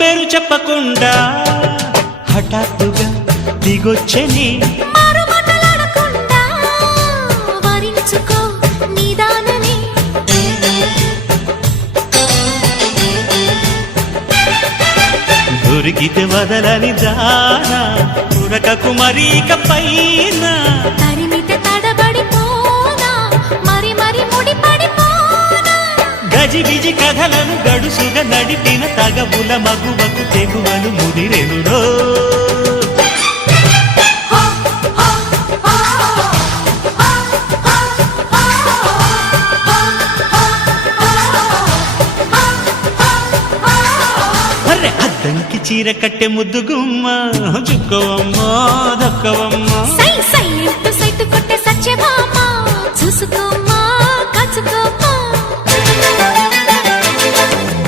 పేరు చెప్పకుండా హఠాత్తుగా దిగొచ్చని దొరికితే వదలని జానా ఉరకకు మరీక పైన తరిమితే తడబడిపోనా మరి మరి ముడిపడిపోనా గజిబిజి కథలను గడుసుగా నడిపిన తగవుల మగువకు తెగువలు ముదిరెనురో అద్దంకి చీర కట్టె ముద్దు గుమ్మ చుక్కవమ్మ దక్కవమ్మ సై సై సైటు కొట్టే సత్యభామ